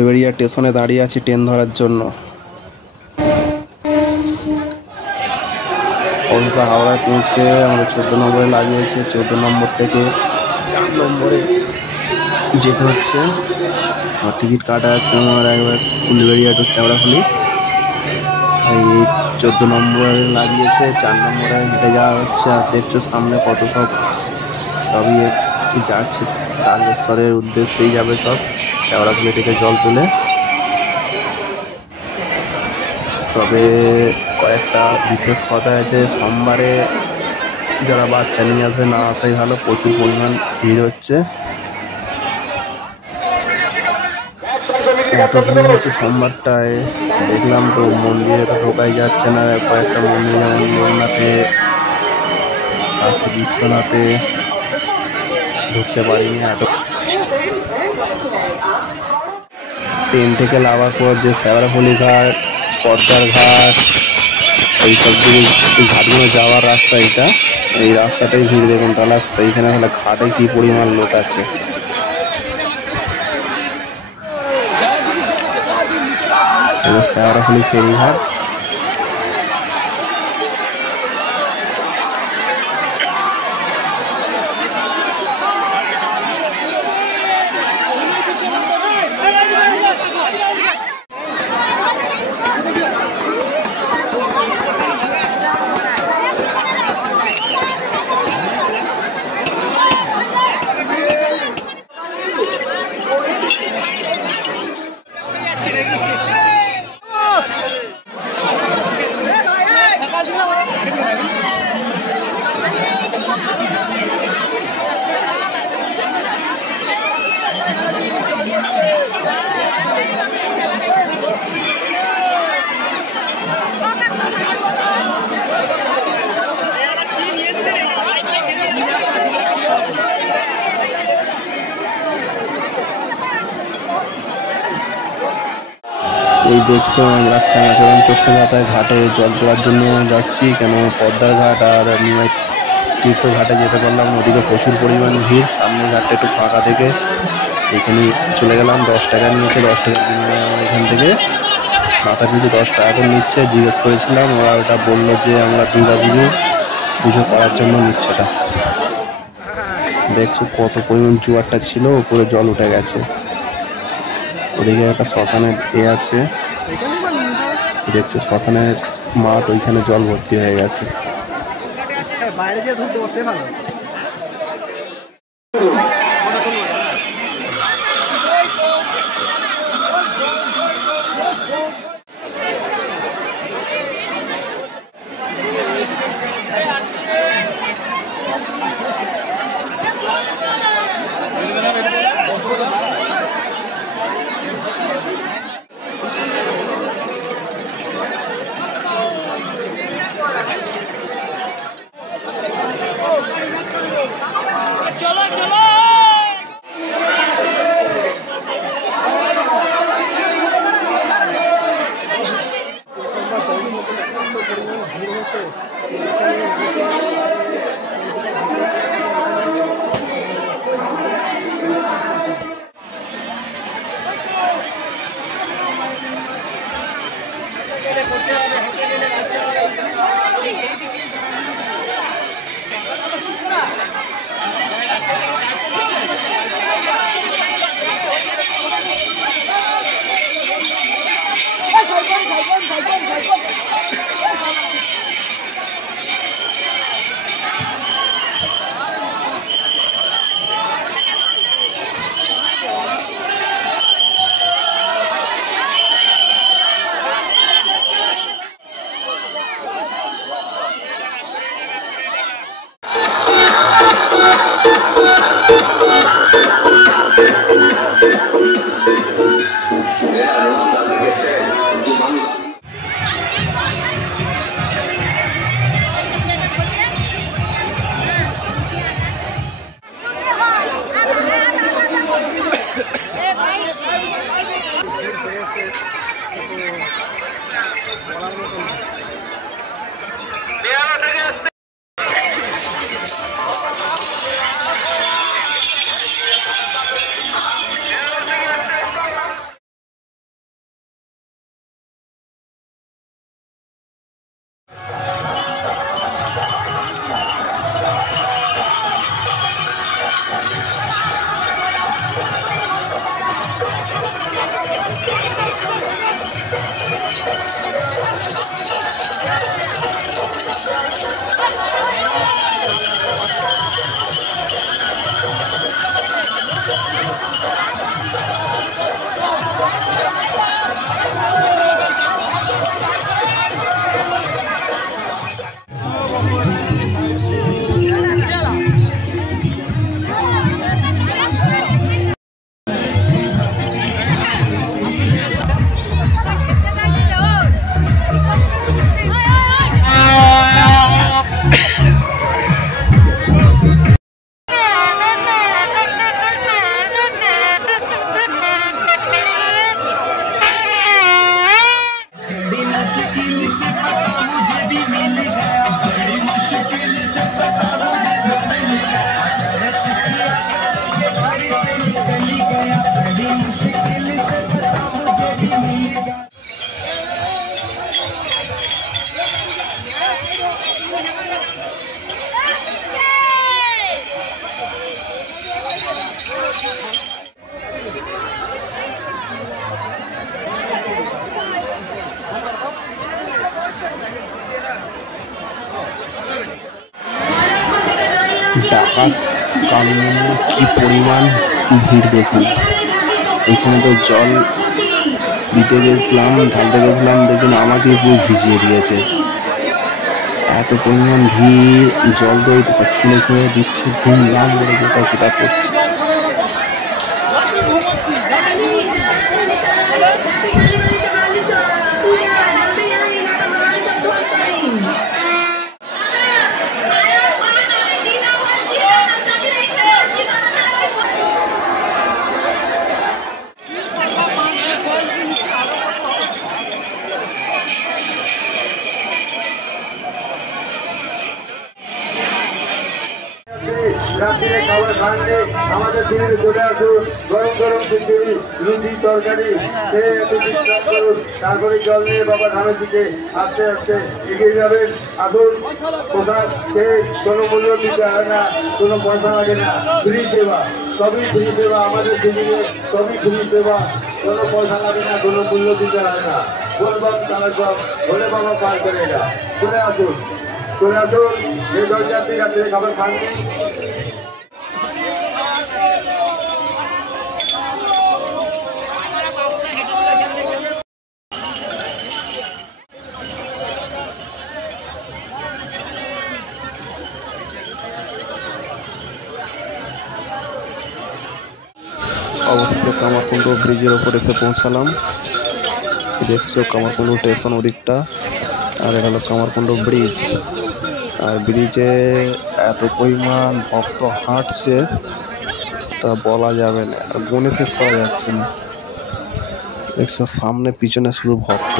উলুবেড়িয়া স্টেশনে দাঁড়িয়ে আছি ট্রেন ধরার জন্য। অবস্থা হাওড়ায় পৌঁছে আমাদের 14 নম্বরে লাগিয়েছে। 14 নম্বর থেকে 4 নম্বরে যেতে হচ্ছে। আমার টিকিট কাটা আছে আমার একবার উলুবেড়িয়া টু শ্যাওড়াফুলি। এই 14 নম্বরে লাগিয়েছে, 4 নম্বরে হেঁটে যাওয়া হচ্ছে। আর দেখছো সামনে কত সবই যাচ্ছে, তারকেশ্বরের উদ্দেশ্যেই যাবে সব। শ্যাওড়াফুলি থেকে জল তুলে। তবে কয়েকটা বিশেষ কথা আছে, সোমবারে যারা বাচ্চা নিয়ে আসবে না আসাই ভালো, প্রচুর পরিমাণ ভিড় হচ্ছে। এত ভিড় হচ্ছে সোমবারটায়, দেখলাম তো মন্দিরে তো ঢোকাই যাচ্ছে না। কয়েকটা মন্দির যেমন লোকনাথে, কাশী বিশ্বনাথে ঢুকতে পারিনি। এত ট্রেন থেকে নামার পর যে শ্যাওড়াফুলি ঘাট, পদ্মার ঘাট, এইসব দিকে এই ঘাটগুলো যাওয়ার রাস্তা, এই রাস্তাটাই ভিড়। দেখুন তাহলে সেইখানে তাহলে ঘাটে কি পরিমাণ লোক আছে। এবার শ্যাওড়াফুলি ফেরিঘাট। এই দেখছো আমরা শ্যামাচরণ চট্টোপাধ্যায় ঘাটে জল তোলার জন্য যাচ্ছি। কেন পদ্মার ঘাট আর নিমাই তীর্থ ঘাটে যেতে পারলাম, ওদিকে প্রচুর পরিমাণ ভিড়। সামনে ঘাটটা একটু ফাঁকা থেকে এখানে চলে গেলাম। 10 টাকা নিয়েছে, 10 টাকার বিনিময়ে আমার এখান থেকে মাথা পিছু 10 টাকা করে নিচ্ছে। জিজ্ঞেস করেছিলাম, ওরা ওটা বললো যে আমরা দুর্গা পুজো করার জন্য নিচ্ছে এটা। দেখছো কত পরিমাণ জোয়ারটা ছিল, উপরে জল উঠে গেছে। ওদিকে একটা শ্মশানের আছে, দেখছো শ্মশানের মাঠ, ওইখানে জল ভর্তি হয়ে গেছে। ডাকাত কানমনে কি পরিমাণ ভিড় দেখুন। এখানে তো জল দিতে গেছিলাম, ঢালতে গেছিলাম, দেখুন আমাকে পুরো ভিজিয়ে দিয়েছে। এত পরিমাণ ভিড়, জল তো ছুঁড়ে ছুঁড়ে দিচ্ছে, ধুমধাম করে যেটা সেটা করছে। রাত্রে খাবার খানলে আমাদের দিনে চলে আসুন, গরম গরম খিচুড়ি, লুচি, তরকারি খেয়ে একটু বিশ্রাম করুন, তারপরে জল নিয়ে বাবা ধানের দিকে আস্তে আস্তে এগিয়ে যাবেন। আসুন, কোথাও খেয়ে কোনো মূল্য দিতে হয় না, কোনো পয়সা লাগে না, ফ্রি সেবা, সবই ফ্রি সেবা আমাদের দিনে, সবই ফ্রি সেবা, কোনো পয়সা লাগে না, কোনো মূল্য দিতে হয় না। বলবাম তারা সব ভোলে বাবা পার করে না। চলে আসুন, চলে আসুন, এই দরজাতে রাত্রে খাবার খাননি। অবশেষে কামারকুণ্ড ব্রিজের ওপর এসে পৌঁছালাম। দেখছো কামারকুণ্ড স্টেশন ওদিকটা, আর এটা হলো কামারকুণ্ড ব্রিজ। আর ব্রিজে এত পরিমাণ ভক্ত হাঁটছে তা বলা যাবে না, আর গুণে শেষ করা যাচ্ছে না। দেখছো সামনে পিছনে শুধু ভক্ত।